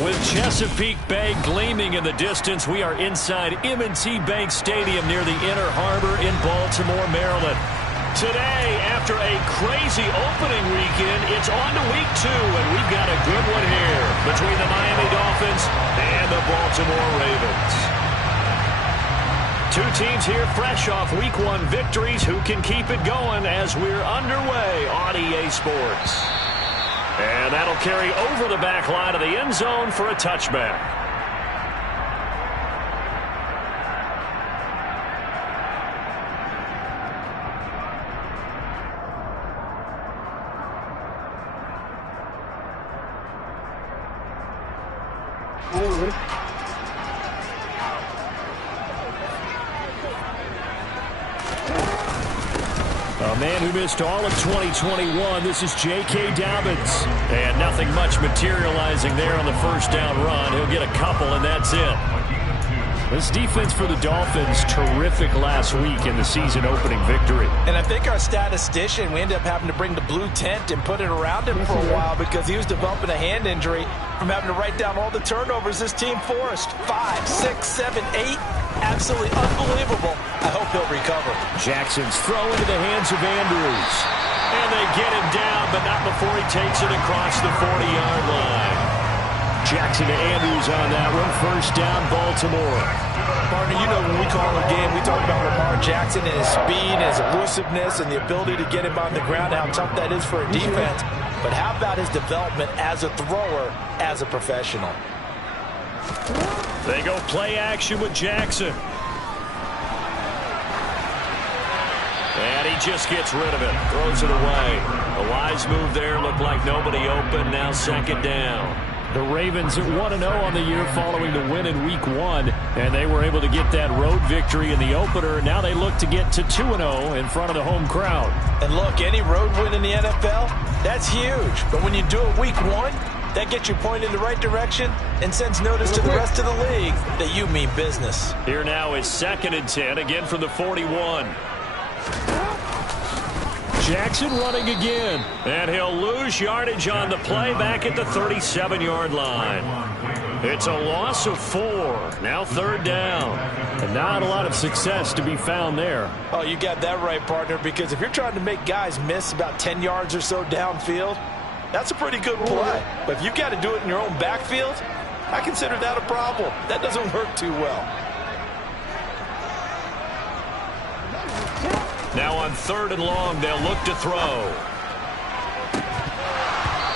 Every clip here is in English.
With Chesapeake Bay gleaming in the distance, we are inside M&T Bank Stadium near the Inner Harbor in Baltimore, Maryland. Today, after a crazy opening weekend, it's on to week 2, and we've got a good one here between the Miami Dolphins and the Baltimore Ravens. Two teams here fresh off week 1 victories. Who can keep it going as we're underway on EA Sports? And that'll carry over the back line of the end zone for a touchback. A man who missed all of 2021, this is J.K. Dobbins. And nothing much materializing there on the first down run. He'll get a couple, and that's it. This defense for the Dolphins, terrific last week in the season-opening victory. And I think our statistician, we ended up having to bring the blue tent and put it around him for a while because he was developing a hand injury from having to write down all the turnovers this team forced. 5, 6, 7, 8. Absolutely unbelievable. I hope he'll recover. Jackson's throw into the hands of Andrews. And they get him down, but not before he takes it across the 40-yard line. Jackson to Andrews on that one. First down, Baltimore. Partner, you know when we call a game, we talk about Lamar Jackson and his speed, his elusiveness, and the ability to get him on the ground, how tough that is for a defense. But how about his development as a thrower, as a professional? They go play action with Jackson. And he just gets rid of it. Throws it away. A wise move there. Looked like nobody open. Now second down. The Ravens at 1-0 on the year following the win in week 1. And they were able to get that road victory in the opener. Now they look to get to 2-0 in front of the home crowd. And look, any road win in the NFL, that's huge. But when you do it week 1, that gets you pointed in the right direction and sends notice to the rest of the league that you mean business. Here now is 2nd and 10, again from the 41. Jackson running again. And he'll lose yardage on the play back at the 37-yard line. It's a loss of 4. Now 3rd down. And not a lot of success to be found there. Oh, you got that right, partner, because if you're trying to make guys miss about 10 yards or so downfield, that's a pretty good play. But if you've got to do it in your own backfield, I consider that a problem. That doesn't work too well. Now on 3rd and long, they'll look to throw.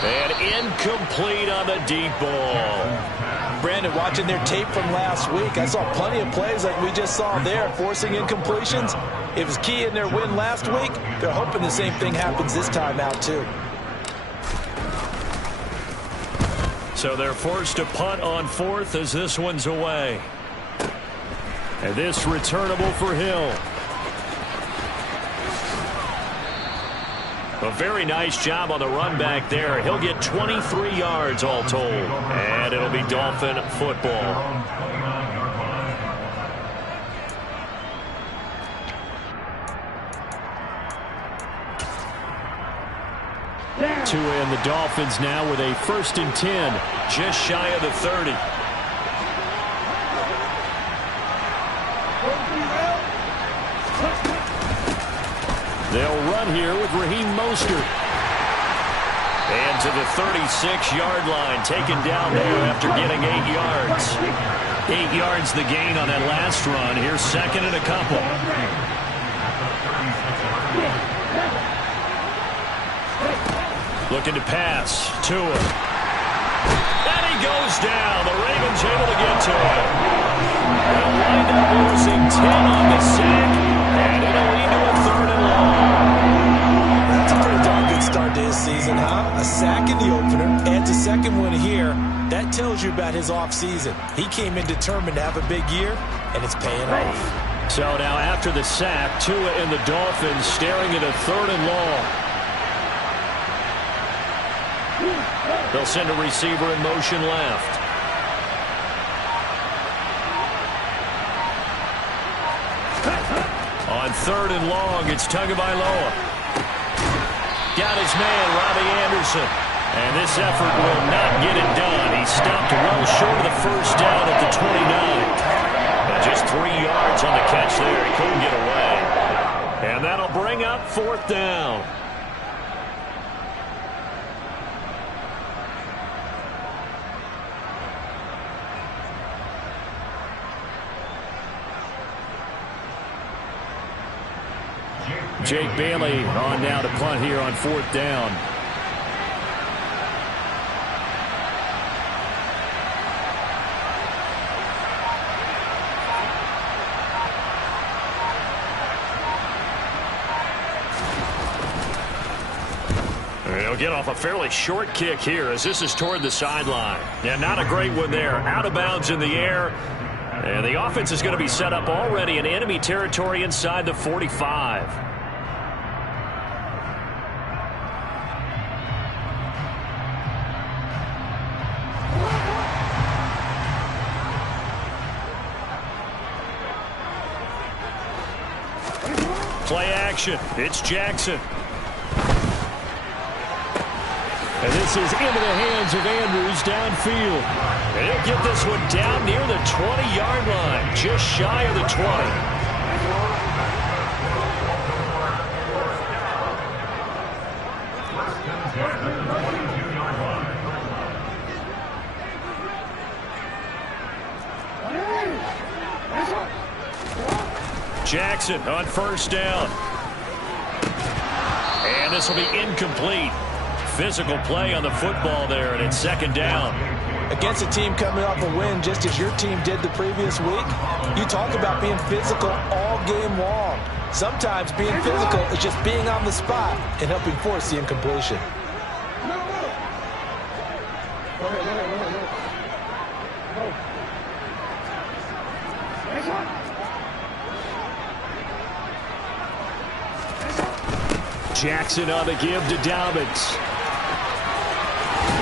And incomplete on the deep ball. Brandon, watching their tape from last week, I saw plenty of plays like we just saw there, forcing incompletions. It was key in their win last week. They're hoping the same thing happens this time out, too. So they're forced to punt on 4th as this one's away. And this returnable for Hill. A very nice job on the run back there. He'll get 23 yards all told. And it'll be Dolphin football. To end the Dolphins now with a 1st and 10, just shy of the 30. They'll run here with Raheem Mostert. And to the 36-yard line, taken down there after getting 8 yards. 8 yards the gain on that last run. Here's 2nd and a couple. Looking to pass. Tua. And he goes down. The Ravens able to get to him. They'll wind up losing 10 on the sack. And it'll lead to a 3rd and long. That's a pretty darn good start to his season, huh? A sack in the opener, adds a second one here. That tells you about his offseason. He came in determined to have a big year, and it's paying off. So now after the sack, Tua and the Dolphins staring at a 3rd and long. They'll send a receiver in motion left. On 3rd and long, it's Tagovailoa. Got his man, Robbie Anderson. And this effort will not get it done. He stopped well short of the first down at the 29. And just 3 yards on the catch there. He couldn't get away. And that'll bring up 4th down. Jake Bailey on now to punt here on 4th down. He'll get off a fairly short kick here as this is toward the sideline. Yeah, not a great one there. Out of bounds in the air. And the offense is going to be set up already in enemy territory inside the 45. Play action. It's Jackson. And this is into the hands of Andrews downfield. And he'll get this one down near the 20-yard line, just shy of the 20. Jackson on 1st down. And this will be incomplete. Physical play on the football there, and it's 2nd down. Against a team coming off a win just as your team did the previous week, you talk about being physical all game long. Sometimes being physical is just being on the spot and helping force the incompletion. Jackson on the give to Dobbins.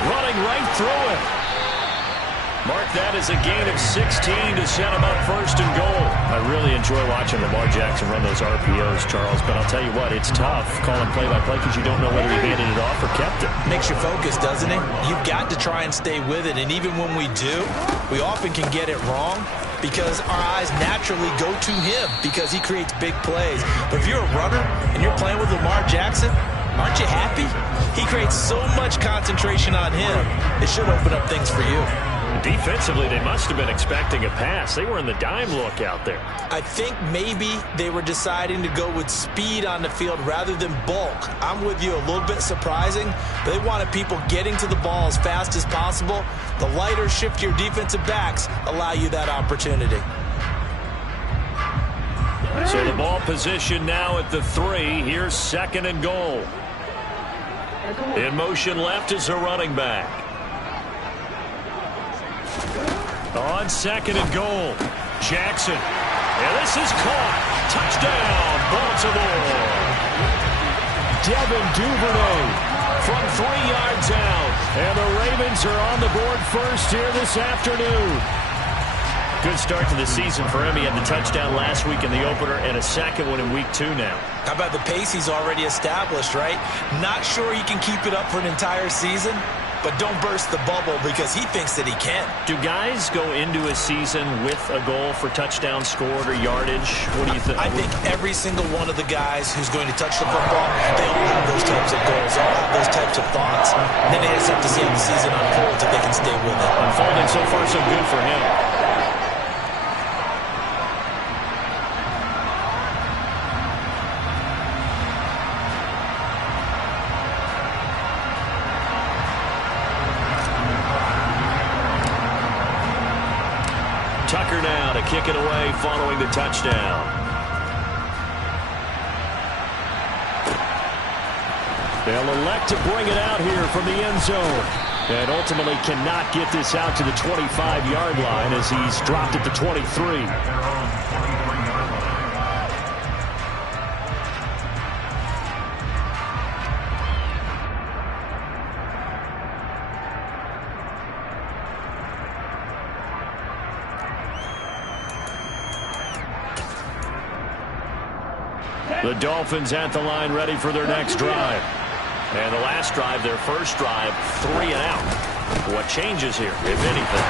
Running right through it. Mark that as a gain of 16 to set him up 1st and goal. I really enjoy watching Lamar Jackson run those RPOs, Charles, but I'll tell you what, it's tough calling play-by-play because you don't know whether he handed it off or kept it. Makes you focus, doesn't it? You've got to try and stay with it, and even when we do, we often can get it wrong because our eyes naturally go to him because he creates big plays. But if you're a runner and you're playing with Lamar Jackson, aren't you happy? He creates so much concentration on him. It should open up things for you. Defensively, they must have been expecting a pass. They were in the dime look out there. I think maybe they were deciding to go with speed on the field rather than bulk. I'm with you, a little bit surprising, but they wanted people getting to the ball as fast as possible. The lighter, shiftier defensive backs allow you that opportunity. So the ball position now at the 3. Here's 2nd and goal. In motion left is a running back. On 2nd and goal, Jackson. And this is caught. Touchdown, Baltimore. Devin Duvernay from 3 yards out. And the Ravens are on the board first here this afternoon. Good start to the season for him. He had the touchdown last week in the opener and a 2nd one in week 2 now. How about the pace he's already established, right? Not sure he can keep it up for an entire season, but don't burst the bubble because he thinks that he can. Do guys go into a season with a goal for touchdown scored or yardage? What do you think? I think every single one of the guys who's going to touch the football, they all have those types of goals. They all have those types of thoughts. And then they just have to see how the season unfolds if they can stay with it. Unfolding so far so good for him. Tucker now to kick it away following the touchdown. They'll elect to bring it out here from the end zone. And ultimately cannot get this out to the 25-yard line as he's dropped at the 23. The Dolphins at the line ready for their next drive. And the last drive, their first drive, 3 and out. What changes here, if anything?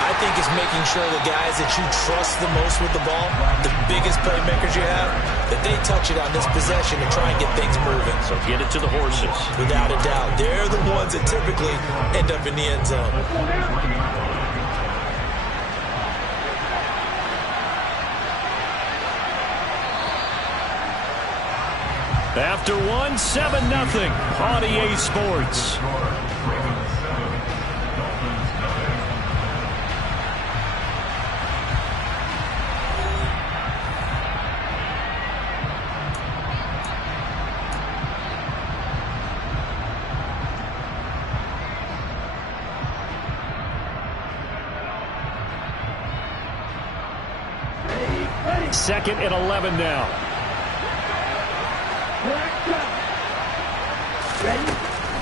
I think it's making sure the guys that you trust the most with the ball, the biggest playmakers you have, that they touch it on this possession to try and get things moving. So get it to the horses. Without a doubt. They're the ones that typically end up in the end zone. After one, 7-0 on EA Sports. Second and 11 now.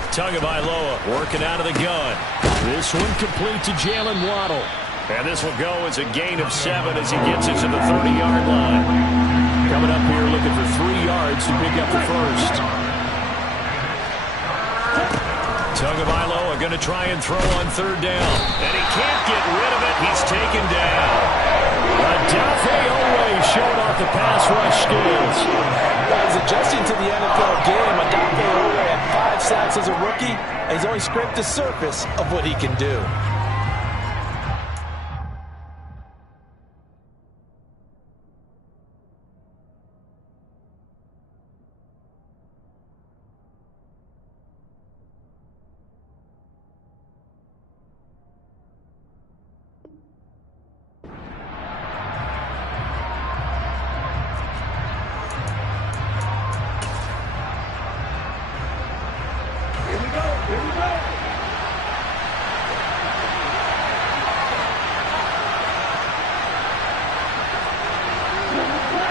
Tagovailoa working out of the gun. This one complete to Jalen Waddle. And this will go as a gain of 7 as he gets it to the 30-yard line. Coming up here looking for 3 yards to pick up the first. Tagovailoa going to try and throw on 3rd down. And he can't get rid of it. He's taken down. Odafe showing off the pass rush skills. He's adjusting to the NFL game. Odafe had 5 sacks as a rookie, and he's only scraped the surface of what he can do.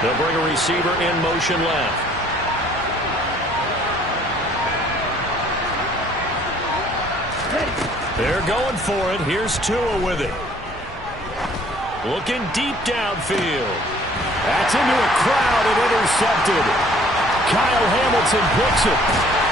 They'll bring a receiver in motion left. They're going for it. Here's Tua with it. Looking deep downfield. That's into a crowd and intercepted. Kyle Hamilton picks it.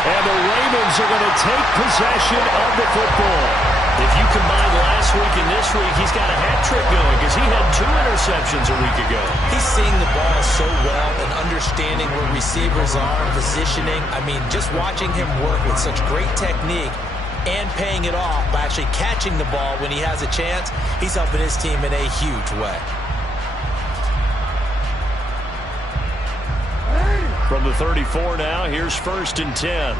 And the Ravens are going to take possession of the football. If you combine last week and this week, he's got a hat trick going because he had 2 interceptions a week ago. He's seeing the ball so well and understanding where receivers are, positioning. I mean, just watching him work with such great technique and paying it off by actually catching the ball when he has a chance, he's helping his team in a huge way. From the 34 now, here's 1st and 10.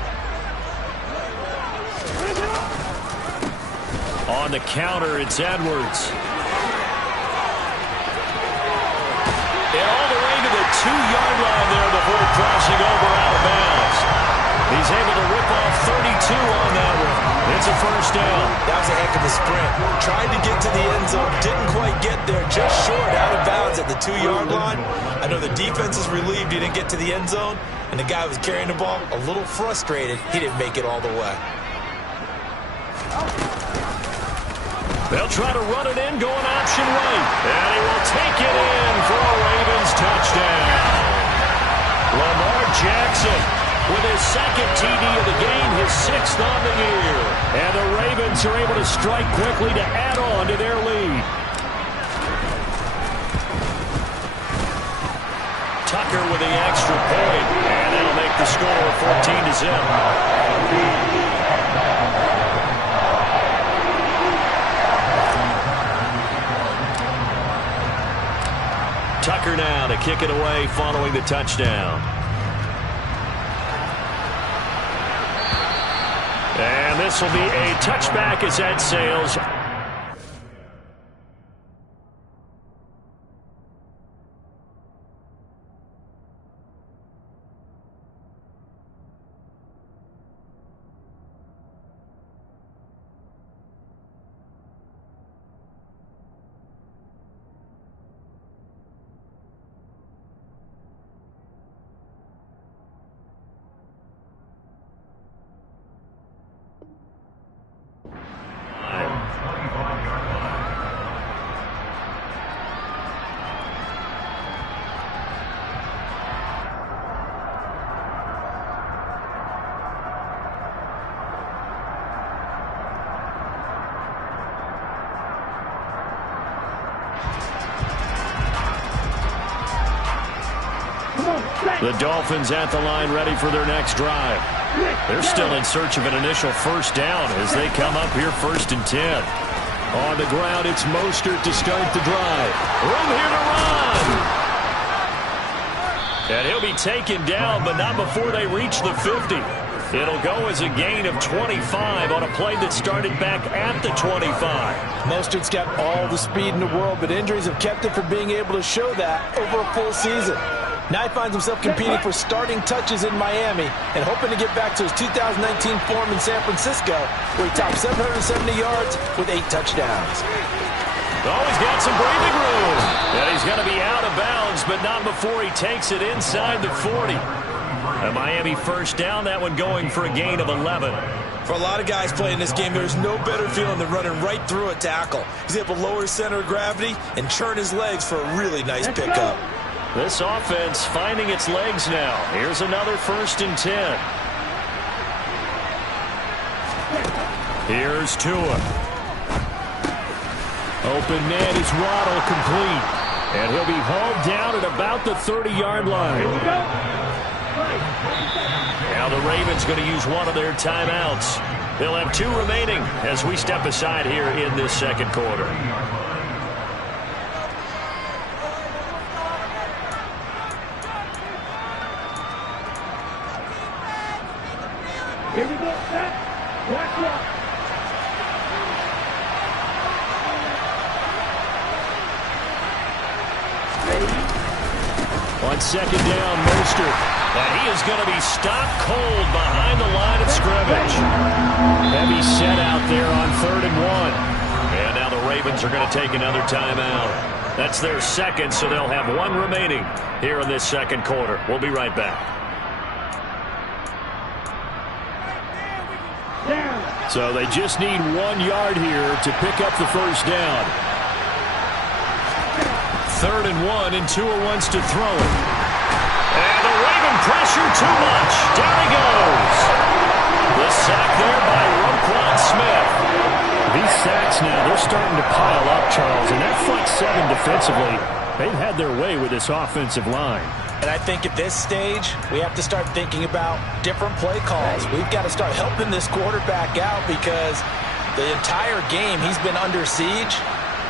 On the counter, it's Edwards. And all the way to the 2-yard line there before crossing over out of bounds. He's able to rip off 32 on that one. It's a 1st down. That was a heck of a sprint. Tried to get to the end zone, didn't quite get there, just short out of bounds at the 2-yard line. I know the defense is relieved he didn't get to the end zone, and the guy who was carrying the ball a little frustrated. He didn't make it all the way. They'll try to run it in, going option right. And he will take it in for a Ravens touchdown. Lamar Jackson with his 2nd TD of the game, his 6th on the year. And the Ravens are able to strike quickly to add on to their lead. Tucker with the extra point. And that'll make the score 14-0. Tucker now to kick it away following the touchdown. And this will be a touchback as that sails. The Dolphins at the line, ready for their next drive. They're still in search of an initial first down as they come up here 1st and 10. On the ground, it's Mostert to start the drive. Room here to run. And he'll be taken down, but not before they reach the 50. It'll go as a gain of 25 on a play that started back at the 25. Mostert's got all the speed in the world, but injuries have kept him from being able to show that over a full season. Now he finds himself competing for starting touches in Miami and hoping to get back to his 2019 form in San Francisco, where he topped 770 yards with 8 touchdowns. Oh, he's got some breathing room. And he's going to be out of bounds, but not before he takes it inside the 40. A Miami first down, that one going for a gain of 11. For a lot of guys playing this game, there's no better feeling than running right through a tackle. He's able to lower his center of gravity and churn his legs for a really nice pickup. This offense finding its legs now. Here's another 1st and 10. Here's Tua. Open net is Waddle complete. And he'll be hauled down at about the 30-yard line. Here we go. Now the Ravens going to use one of their timeouts. They'll have 2 remaining as we step aside here in this second quarter. Here we go, set, watch out. On 2nd down, Mostert. And he is going to be stopped cold behind the line of scrimmage. Heavy set out there on 3rd and 1. And now the Ravens are going to take another timeout. That's their second, so they'll have 1 remaining here in this second quarter. We'll be right back. So they just need 1 yard here to pick up the first down. 3rd and 1, and Tua wants to throw it. And the Raven pressure too much. Down he goes. The sack there by Roquan Smith. These sacks now, they're starting to pile up, Charles. And that front 7 defensively, they've had their way with this offensive line. And I think at this stage, we have to start thinking about different play calls. We've got to start helping this quarterback out because the entire game he's been under siege.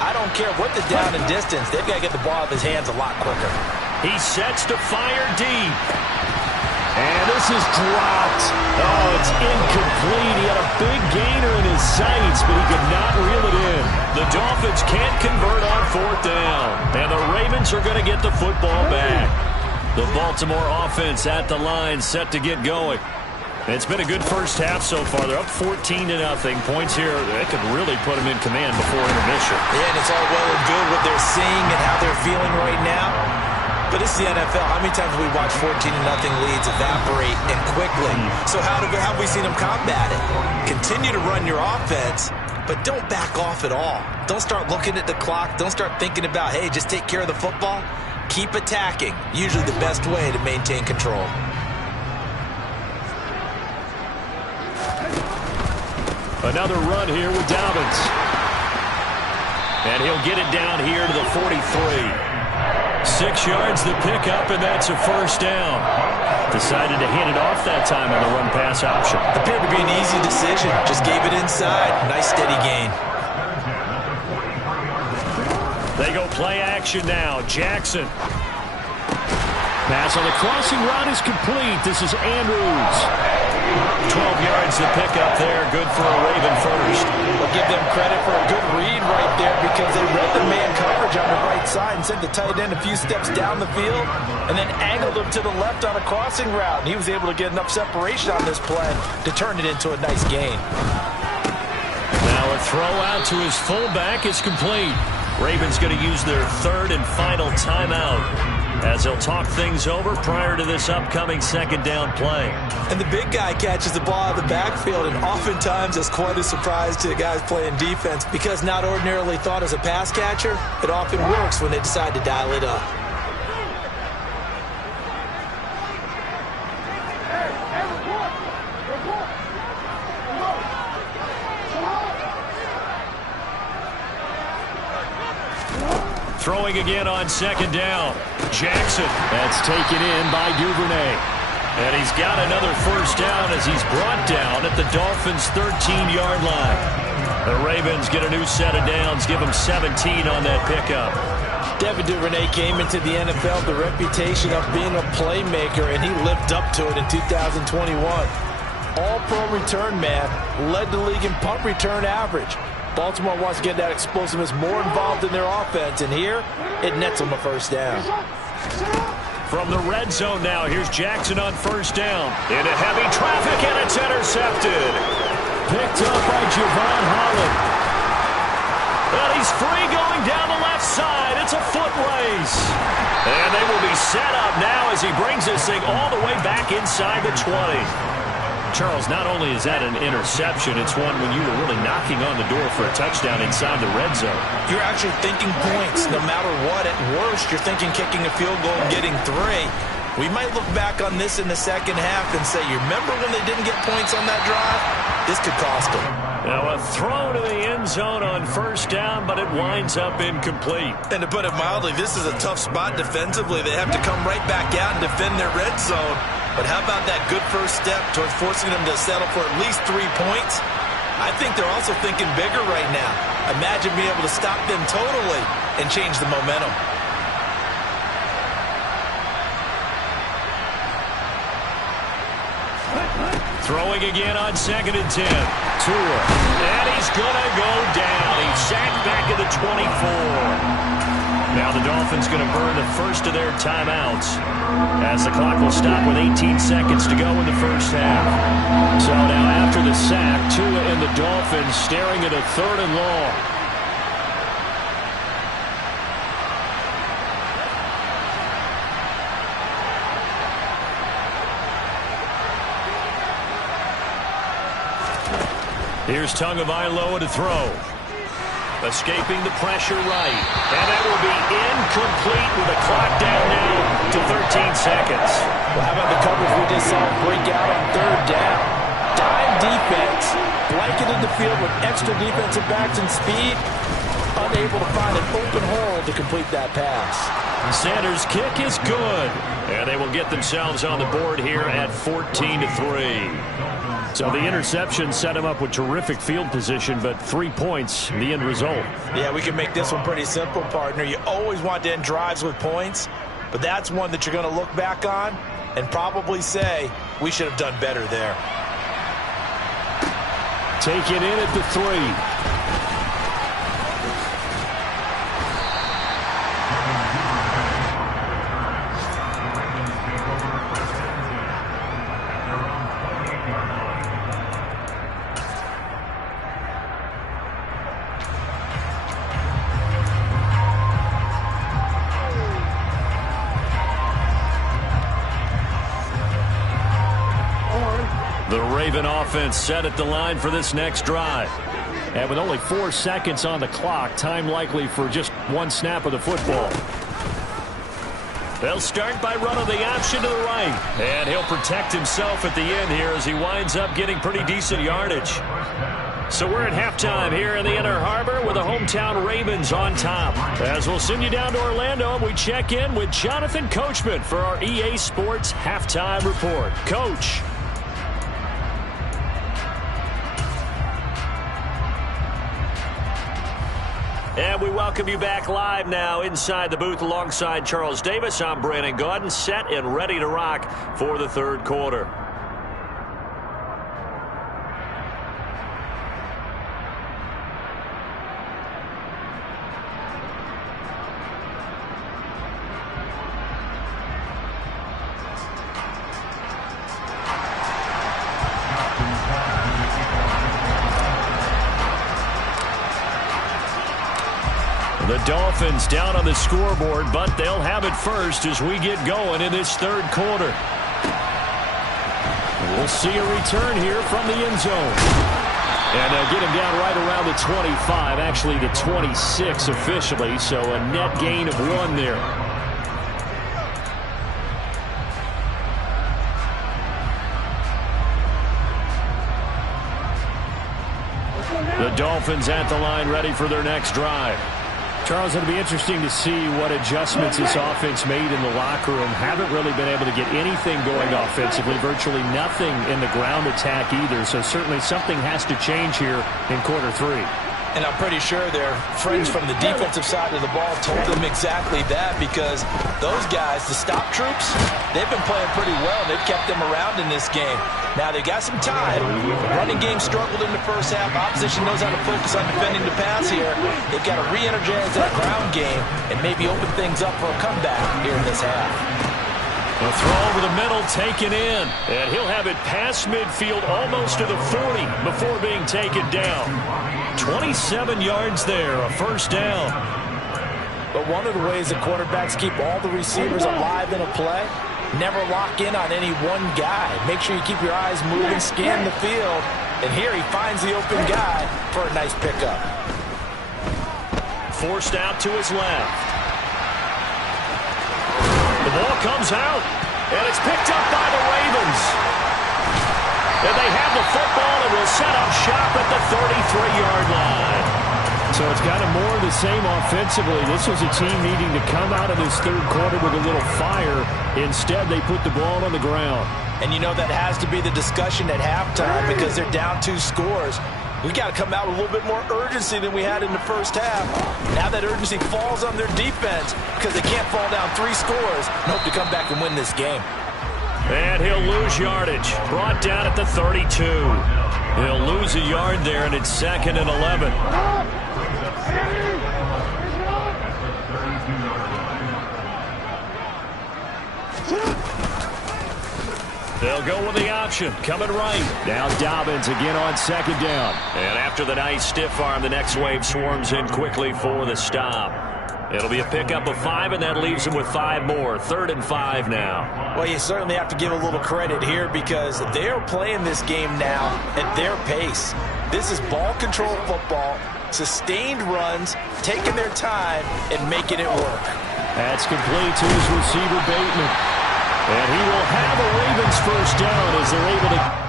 I don't care what the down and distance. They've got to get the ball out of his hands a lot quicker. He sets to fire deep. And this is dropped. Oh, it's incomplete. He had a big gainer in his sights, but he could not reel it in. The Dolphins can't convert on 4th down. And the Ravens are going to get the football back. The Baltimore offense at the line, set to get going. It's been a good first half so far. They're up 14-0. Points here, they could really put them in command before intermission. Yeah, and it's all well and good what they're seeing and how they're feeling right now. But this is the NFL. How many times have we watched 14-0 leads evaporate and quickly? So how have we seen them combat it? Continue to run your offense, but don't back off at all. Don't start looking at the clock. Don't start thinking about, hey, just take care of the football. Keep attacking. Usually the best way to maintain control. Another run here with Dobbins. And he'll get it down here to the 43. 6 yards the pickup, and that's a first down. Decided to hand it off that time on the run-pass option. Appeared to be an easy decision. Just gave it inside. Nice steady gain. They go play action now. Jackson. Pass on the crossing route is complete. This is Andrews. 12 yards to pick up there. Good for a Raven first. We'll give them credit for a good read right there because they read the man coverage on the right side and sent the tight end a few steps down the field and then angled him to the left on a crossing route. And he was able to get enough separation on this play to turn it into a nice gain. Now a throw out to his fullback is complete. Ravens going to use their 3rd and final timeout as they'll talk things over prior to this upcoming 2nd down play. And the big guy catches the ball out of the backfield, and oftentimes it's quite a surprise to the guys playing defense because not ordinarily thought as a pass catcher, it often works when they decide to dial it up. Throwing again on second down. Jackson. That's taken in by Duvernay. And he's got another first down as he's brought down at the Dolphins' 13-yard line. The Ravens get a new set of downs, give them 17 on that pickup. Devin Duvernay came into the NFL with the reputation of being a playmaker, and he lived up to it in 2021. All-pro return man, led the league in punt return average. Baltimore wants to get that explosiveness more involved in their offense, and here it nets them a first down. From the red zone now, here's Jackson on first down. Into heavy traffic, and it's intercepted. Picked up by Javon Holland. And he's free going down the left side. It's a foot race. And they will be set up now as he brings this thing all the way back inside the 20. Charles, not only is that an interception, it's one when you were really knocking on the door for a touchdown inside the red zone. You're actually thinking points no matter what. At worst, you're thinking kicking a field goal and getting 3. We might look back on this in the second half and say, you remember when they didn't get points on that drive? This could cost them. Now a throw to the end zone on first down, but it winds up incomplete. And to put it mildly, this is a tough spot defensively. They have to come right back out and defend their red zone. But how about that good first step towards forcing them to settle for at least 3 points? I think they're also thinking bigger right now. Imagine being able to stop them totally and change the momentum. Throwing again on second and 10. Tua. And he's going to go down. He's sacked back at the 24. Now the Dolphins going to burn the first of their timeouts as the clock will stop with 18 seconds to go in the first half. So now after the sack, Tua and the Dolphins staring at a 3rd and long. Here's Tagovailoa to throw. Escaping the pressure right. And that will be incomplete with the clock down now to 13 seconds. Well, how about the coverage we just saw break out on 3rd down? Dime defense, blanketed the field with extra defensive backs and speed. Unable to find an open hole to complete that pass. Sanders' kick is good. And they will get themselves on the board here at 14-3. So the interception set him up with terrific field position, but 3 points, the end result. Yeah, we can make this one pretty simple, partner. You always want to end drives with points, but that's one that you're going to look back on and probably say, we should have done better there. Taken in at the 3. Offense set at the line for this next drive. And with only 4 seconds on the clock, time likely for just 1 snap of the football. They'll start by running the option to the right. And he'll protect himself at the end here as he winds up getting pretty decent yardage. So we're at halftime here in the Inner Harbor with the hometown Ravens on top. As we'll send you down to Orlando, we check in with Jonathan Coachman for our EA Sports Halftime Report. Coach. And we welcome you back live now inside the booth alongside Charles Davis. I'm Brandon Gaudin, set and ready to rock for the 3rd quarter. The Dolphins down on the scoreboard, but they'll have it first as we get going in this 3rd quarter. We'll see a return here from the end zone. And they'll get him down right around the 25, actually the 26 officially, so a net gain of 1 there. The Dolphins at the line ready for their next drive. Charles, it'll be interesting to see what adjustments this offense made in the locker room. Haven't really been able to get anything going offensively, virtually nothing in the ground attack either. So certainly something has to change here in quarter 3. And I'm pretty sure their friends from the defensive side of the ball told them exactly that, because those guys, the stop troops, they've been playing pretty well. They've kept them around in this game. Now, they got some time. The running game struggled in the first half. Opposition knows how to focus on defending the pass here. They've got to re-energize that ground game and maybe open things up for a comeback here in this half. A throw over the middle, taken in. And he'll have it past midfield almost to the 40 before being taken down. 27 yards there, a first down. But one of the ways the quarterbacks keep all the receivers alive in a play, never lock in on any one guy. Make sure you keep your eyes moving, scan the field. And here he finds the open guy for a nice pickup. Forced out to his left. The ball comes out, and it's picked up by the Ravens. And they have the football and will set up shop at the 33-yard line. So it's kind of more of the same offensively. This was a team needing to come out of this third quarter with a little fire. Instead, they put the ball on the ground. And you know that has to be the discussion at halftime, because they're down 2 scores. We got to come out with a little bit more urgency than we had in the first half. Now that urgency falls on their defense because they can't fall down 3 scores and hope to come back and win this game. And he'll lose yardage. Brought down at the 32. He'll lose a yard there, and it's 2nd and 11. They'll go with the option, coming right. Now Dobbins again on 2nd down. And after the nice stiff arm, the next wave swarms in quickly for the stop. It'll be a pickup of 5, and that leaves him with 5 more. 3rd and 5 now. Well, you certainly have to give a little credit here, because they're playing this game now at their pace. This is ball control football, sustained runs, taking their time, and making it work. That's complete to his receiver, Bateman. And he will have a Ravens first down as they're able to...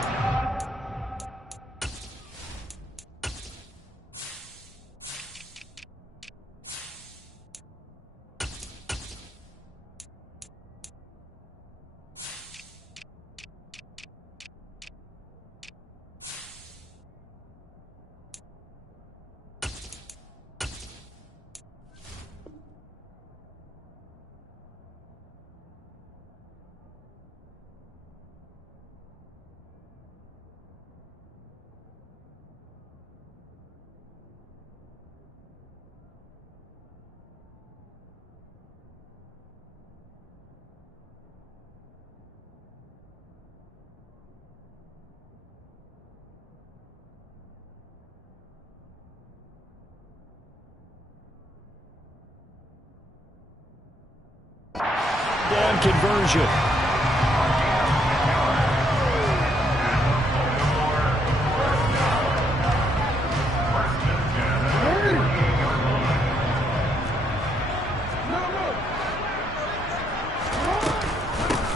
down conversion.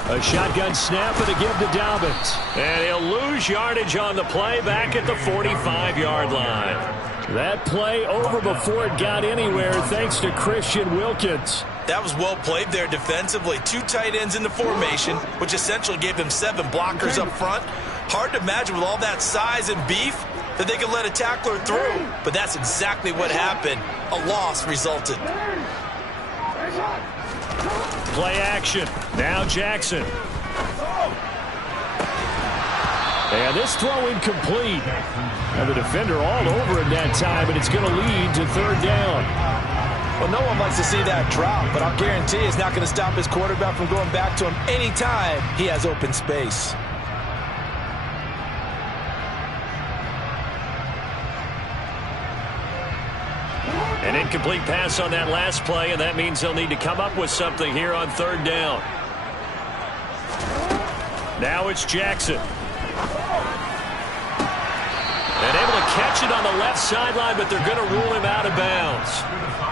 A shotgun snap and a give to Dobbins. And he'll lose yardage on the play back at the 45-yard line. That play over before it got anywhere thanks to Christian Wilkins. That was well played there defensively. 2 tight ends in the formation, which essentially gave them 7 blockers up front. Hard to imagine with all that size and beef that they could let a tackler through. But that's exactly what happened. A loss resulted. Play action. Now Jackson. And this throw incomplete. And the defender all over it that time, and it's going to lead to 3rd down. Well, no one likes to see that drop, but I'll guarantee it's not going to stop his quarterback from going back to him anytime he has open space. An incomplete pass on that last play, and that means they'll need to come up with something here on 3rd down. Now it's Jackson. And able to catch it on the left sideline, but they're going to rule him out of bounds.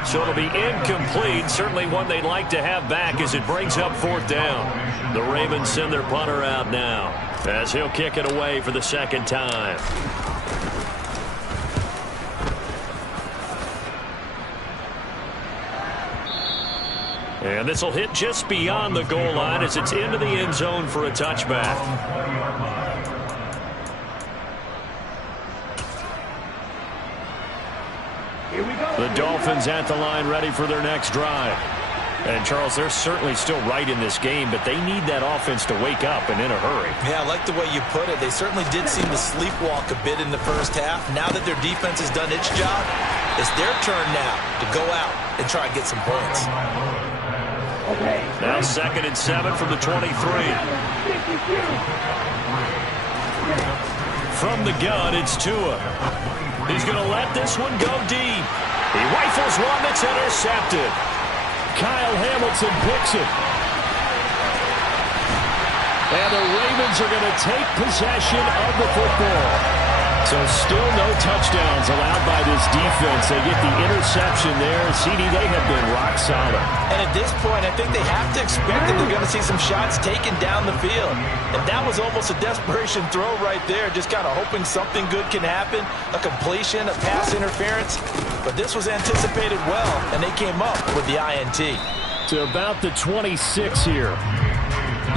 So it'll be incomplete. Certainly one they'd like to have back as it brings up 4th down. The Ravens send their punter out now as he'll kick it away for the 2nd time. And this will hit just beyond the goal line as it's into the end zone for a touchback. Here we go. The Dolphins at the line ready for their next drive. And, Charles, they're certainly still right in this game, but they need that offense to wake up and in a hurry. Yeah, I like the way you put it. They certainly did seem to sleepwalk a bit in the first half. Now that their defense has done its job, it's their turn now to go out and try and get some points. Okay. Now 2nd and 7 from the 23. From the gun, it's Tua. He's going to let this one go deep. He rifles one that's intercepted. Kyle Hamilton picks it. And the Ravens are going to take possession of the football. So still no touchdowns allowed by this defense. They get the interception there. CD, they have been rock solid. And at this point, I think they have to expect that they're going to see some shots taken down the field. And that was almost a desperation throw right there, just kind of hoping something good can happen, a completion, a pass interference. But this was anticipated well, and they came up with the INT. To about the 26 here.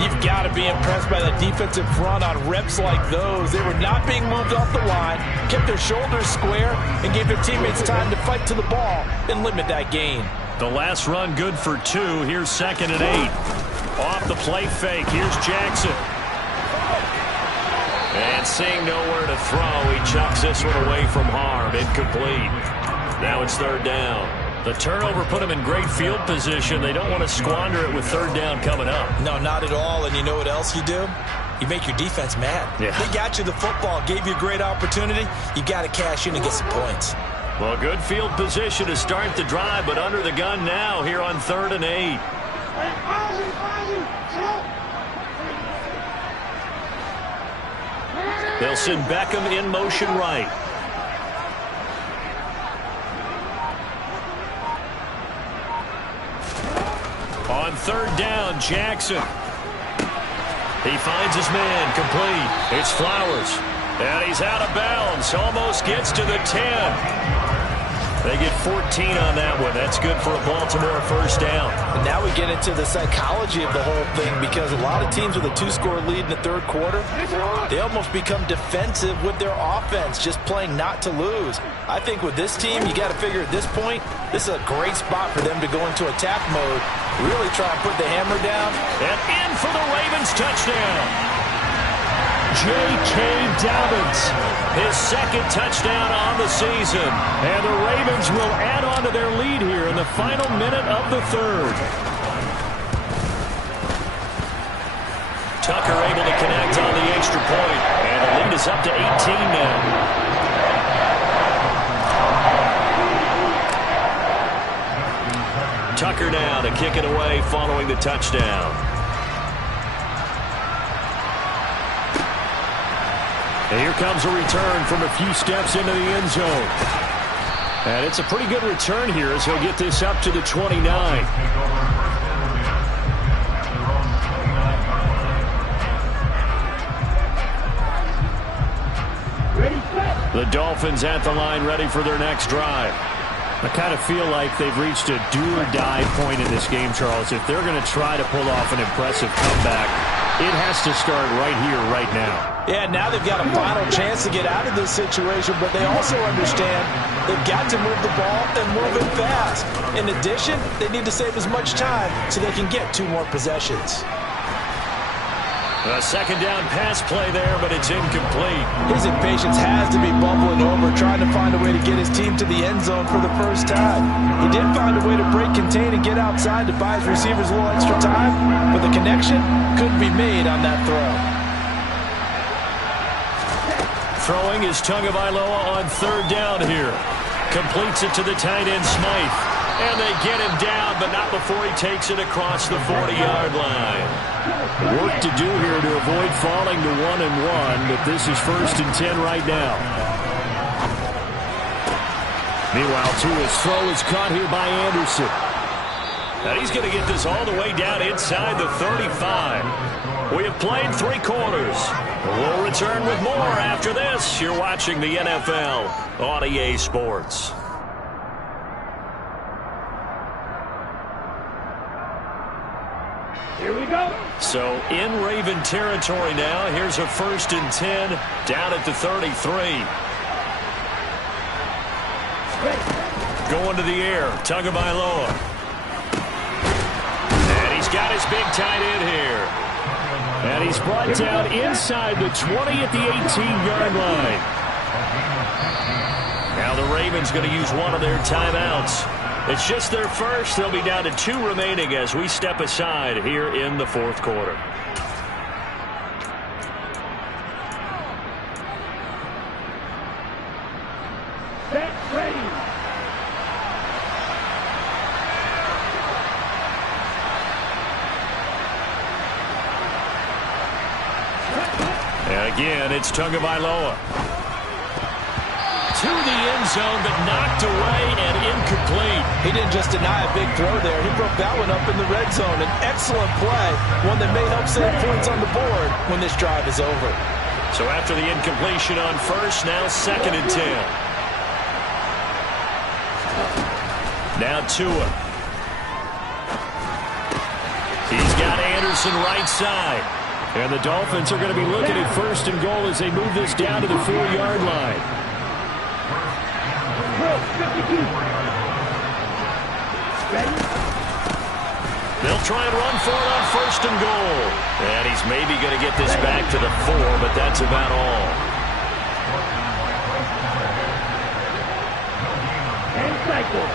You've got to be impressed by the defensive front on reps like those. They were not being moved off the line, kept their shoulders square, and gave their teammates time to fight to the ball and limit that gain. The last run good for 2. Here's 2nd and 8. Off the play fake. Here's Jackson. And seeing nowhere to throw, he chucks this one away from harm. Incomplete. Now it's 3rd down. The turnover put them in great field position. They don't want to squander it with 3rd down coming up. No, not at all. And you know what else you do? You make your defense mad. Yeah. They got you the football, gave you a great opportunity. You got to cash in and get some points. Well, good field position to start the drive, but under the gun now here on 3rd and 8. They'll send Beckham in motion right. On 3rd down, Jackson. He finds his man, complete. It's Flowers. And he's out of bounds. Almost gets to the 10. They get 14 on that one. That's good for a Baltimore 1st down. And now we get into the psychology of the whole thing, because a lot of teams with a 2-score lead in the 3rd quarter, they almost become defensive with their offense, just playing not to lose. I think with this team, you got to figure at this point, this is a great spot for them to go into attack mode, really try and put the hammer down. And in for the Ravens touchdown. J.K. Dobbins, his 2nd touchdown on the season. And the Ravens will add on to their lead here in the final minute of the 3rd. Tucker able to connect on the extra point. And the lead is up to 18 now. Tucker now to kick it away following the touchdown. And here comes a return from a few steps into the end zone. And it's a pretty good return here as he'll get this up to the 29. The Dolphins at the line ready for their next drive. I kind of feel like they've reached a do-or-die point in this game, Charles. If they're going to try to pull off an impressive comeback, it has to start right here, right now. Yeah, now they've got a final chance to get out of this situation, but they also understand they've got to move the ball and move it fast. In addition, they need to save as much time so they can get 2 more possessions. A 2nd down pass play there, but it's incomplete. His impatience has to be bubbling over, trying to find a way to get his team to the end zone for the first time. He did find a way to break, contain, and get outside to buy his receivers a little extra time, but the connection couldn't be made on that throw. Throwing is Tagovailoa on 3rd down here. Completes it to the tight end, Smythe. And they get him down, but not before he takes it across the 40-yard line. Work to do here to avoid falling to 1-1, but this is 1st and 10 right now. Meanwhile, Tua's throw is caught here by Anderson. And he's going to get this all the way down inside the 35. We have played 3 quarters. We'll return with more after this. You're watching the NFL on EA Sports. So in Raven territory now. Here's a 1st and 10 down at the 33. Going to the air, Tagovailoa. And he's got his big tight end here. And he's brought down inside the 20 at the 18-yard line. Now the Ravens going to use one of their timeouts. It's just their first. They'll be down to 2 remaining as we step aside here in the 4th quarter. Again, it's Tagovailoa. To the end zone, but knocked away and incomplete. He didn't just deny a big throw there. He broke that one up in the red zone. An excellent play, one that may help save points on the board when this drive is over. So after the incompletion on first, now 2nd and 10. Now Tua. He's got Anderson right side. And the Dolphins are going to be looking at 1st and goal as they move this down to the 4-yard line. They'll try and run for it on 1st and goal. And he's maybe going to get this back to the 4, but that's about all. And cycle.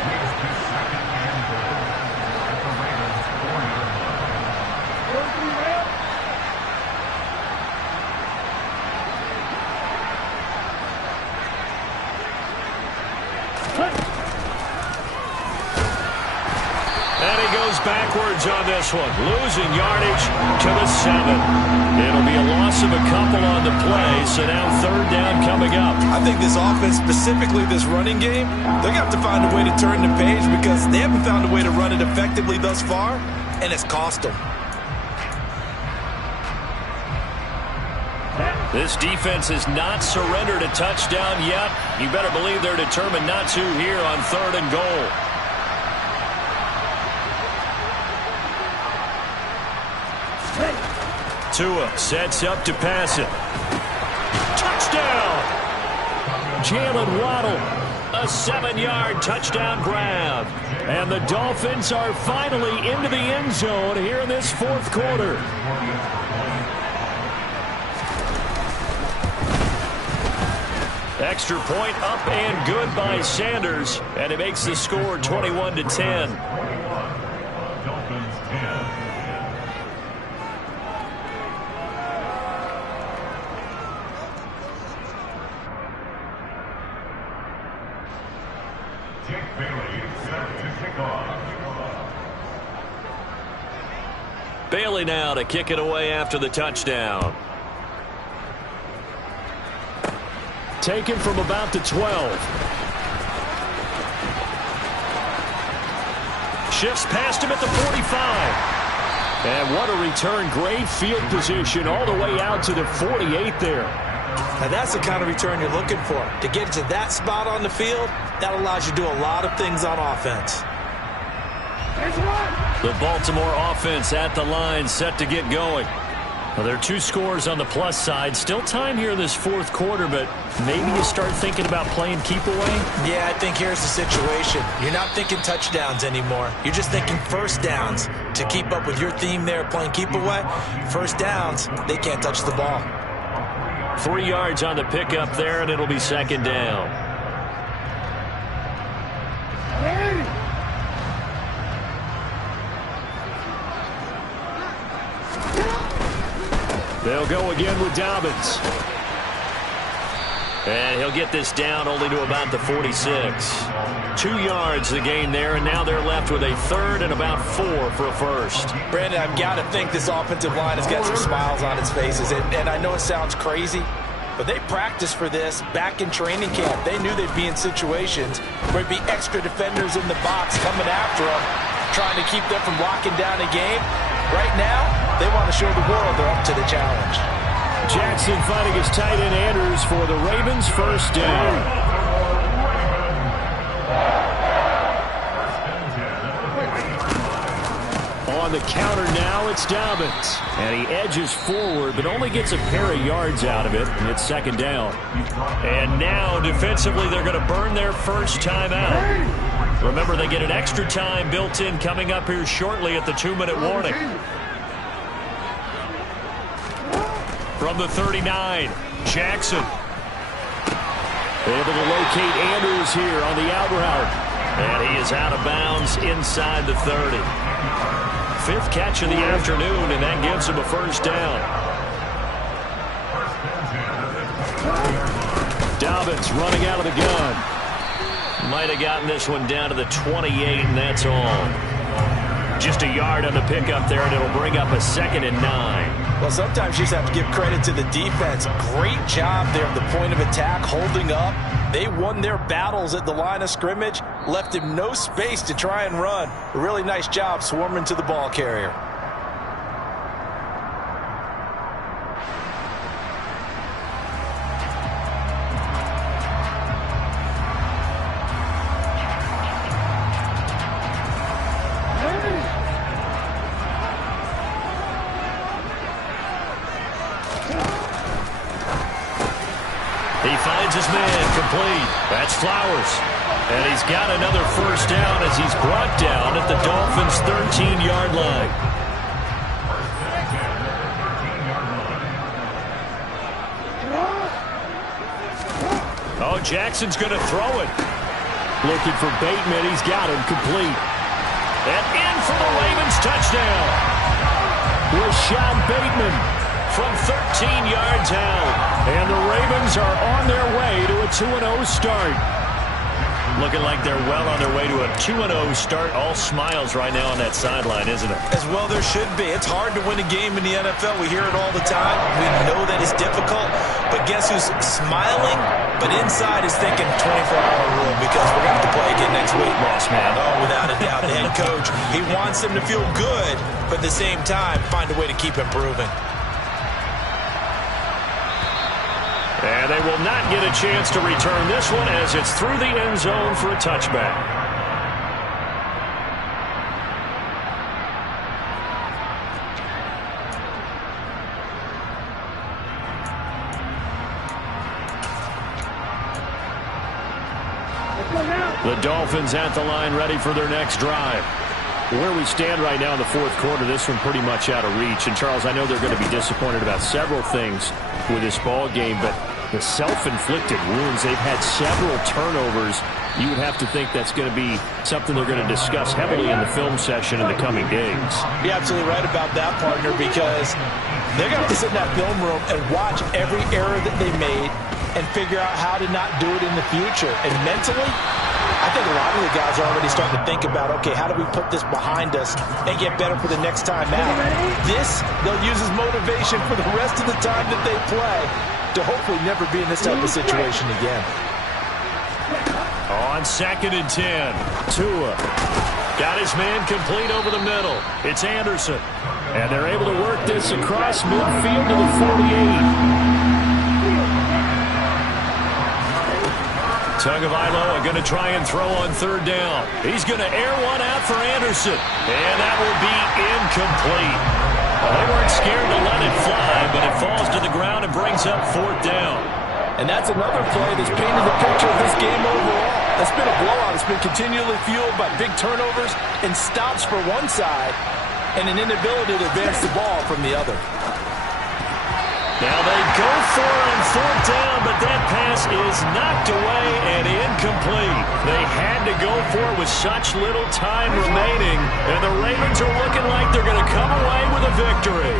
Backwards on this one, losing yardage to the 7. It'll be a loss of a couple on the play, so now 3rd down coming up. I think this offense, specifically this running game, they're going to have to find a way to turn the page because they haven't found a way to run it effectively thus far, and it's cost them. This defense has not surrendered a touchdown yet. You better believe they're determined not to here on 3rd and goal. Tua sets up to pass it. Touchdown! Jalen Waddle, a 7-yard touchdown grab. And the Dolphins are finally into the end zone here in this 4th quarter. Extra point up and good by Sanders. And it makes the score 21-10. Bailey now to kick it away after the touchdown. Taken from about the 12. Shifts past him at the 45. And what a return. Great field position all the way out to the 48 there. Now that's the kind of return you're looking for. To get to that spot on the field, that allows you to do a lot of things on offense. The Baltimore offense at the line, set to get going. Well, there are 2 scores on the plus side. Still time here in this 4th quarter, but maybe you start thinking about playing keep away? Yeah, I think here's the situation. You're not thinking touchdowns anymore. You're just thinking 1st downs. To keep up with your theme there, playing keep away, 1st downs, they can't touch the ball. 3 yards on the pickup there, and it'll be 2nd down. They'll go again with Dobbins. And he'll get this down only to about the 46. 2 yards the gain there, and now they're left with a 3rd and about 4 for a 1st. Brandon, I've got to think this offensive line has got some smiles on its faces. And I know it sounds crazy, but they practiced for this back in training camp. They knew they'd be in situations where there'd be extra defenders in the box coming after them, trying to keep them from locking down a game. Right now, they want to show the world they're up to the challenge. Jackson finding his tight end Andrews for the Ravens, 1st down. On on the counter now. It's Dobbins. And he edges forward, but only gets a pair of yards out of it. And it's second down. And now, defensively, they're going to burn their first time out. Remember, they get an extra time built in coming up here shortly at the 2-minute warning. From the 39, Jackson. Able to locate Andrews here on the out route. And he is out of bounds inside the 30. Fifth catch of the afternoon, and that gives him a first down. Dobbins running out of the gun. Might have gotten this one down to the 28, and that's all. Just a yard on the pickup there, and it'll bring up a 2nd and 9. Well, sometimes you just have to give credit to the defense. Great job there at the point of attack, holding up. They won their battles at the line of scrimmage, left him no space to try and run. A really nice job swarming to the ball carrier. His man complete. That's Flowers. And he's got another first down as he's brought down at the Dolphins' 13-yard line. Oh, Jackson's going to throw it. Looking for Bateman. He's got him complete. And in for the Ravens touchdown. Rashad Bateman from 13 yards out. And the Ravens are on their way to a 2-0 start. Looking like they're well on their way to a 2-0 start. All smiles right now on that sideline, isn't it? As well there should be. It's hard to win a game in the NFL. We hear it all the time. We know that it's difficult. But guess who's smiling? But inside is thinking 24-hour rule because we're going to have to play again next week. Lost man. Oh, without a doubt. The head coach, he wants them to feel good, but at the same time, find a way to keep improving. And they will not get a chance to return this one as it's through the end zone for a touchback. The Dolphins at the line ready for their next drive. Where we stand right now in the fourth quarter, this one pretty much out of reach. And, Charles, I know they're going to be disappointed about several things with this ball game, but the self-inflicted wounds, they've had several turnovers. You would have to think that's going to be something they're going to discuss heavily in the film session in the coming days. You're absolutely right about that, partner, because they're going to have to sit in that film room and watch every error that they made and figure out how to not do it in the future. And mentally, I think a lot of the guys are already starting to think about, okay, how do we put this behind us and get better for the next time out? This, they'll use as motivation for the rest of the time that they play to hopefully never be in this type of situation again. On 2nd and 10, Tua got his man complete over the middle. It's Anderson. And they're able to work this across midfield to the 48. Tagovailoa going to try and throw on 3rd down. He's going to air one out for Anderson. And that will be incomplete. They weren't scared to let it fly, but it falls to the ground and brings up 4th down. And that's another play that's painted the picture of this game overall. It's been a blowout. It's been continually fueled by big turnovers and stops for one side and an inability to advance the ball from the other. Now they go for it on 4th down, but that pass is knocked away and incomplete. They had to go for it with such little time remaining, and the Ravens are looking like they're going to come away with a victory.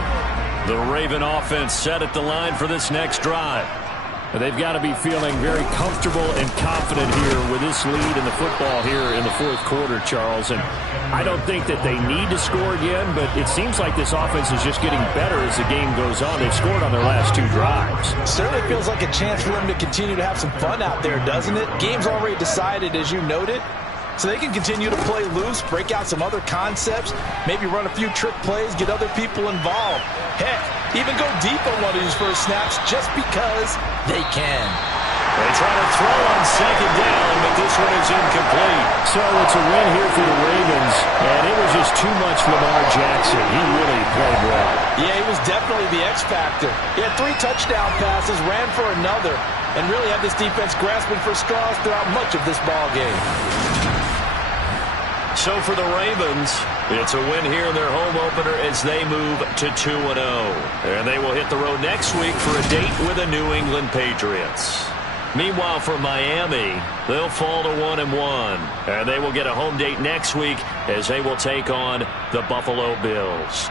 The Raven offense set at the line for this next drive. They've got to be feeling very comfortable and confident here with this lead in the football here in the fourth quarter, Charles. And I don't think that they need to score again, but it seems like this offense is just getting better as the game goes on. They've scored on their last 2 drives. Certainly feels like a chance for them to continue to have some fun out there, doesn't it? Game's already decided, as you noted. So they can continue to play loose, break out some other concepts, maybe run a few trick plays, get other people involved. Heck, even go deep on one of these first snaps just because they can. They try to throw on second down, but this one is incomplete. So it's a win here for the Ravens, and it was just too much for Lamar Jackson. He really played well. Yeah, he was definitely the X factor. He had 3 touchdown passes, ran for another, and really had this defense grasping for straws throughout much of this ball game. So for the Ravens, it's a win here in their home opener as they move to 2-0. And they will hit the road next week for a date with the New England Patriots. Meanwhile, for Miami, they'll fall to 1-1. And they will get a home date next week as they will take on the Buffalo Bills.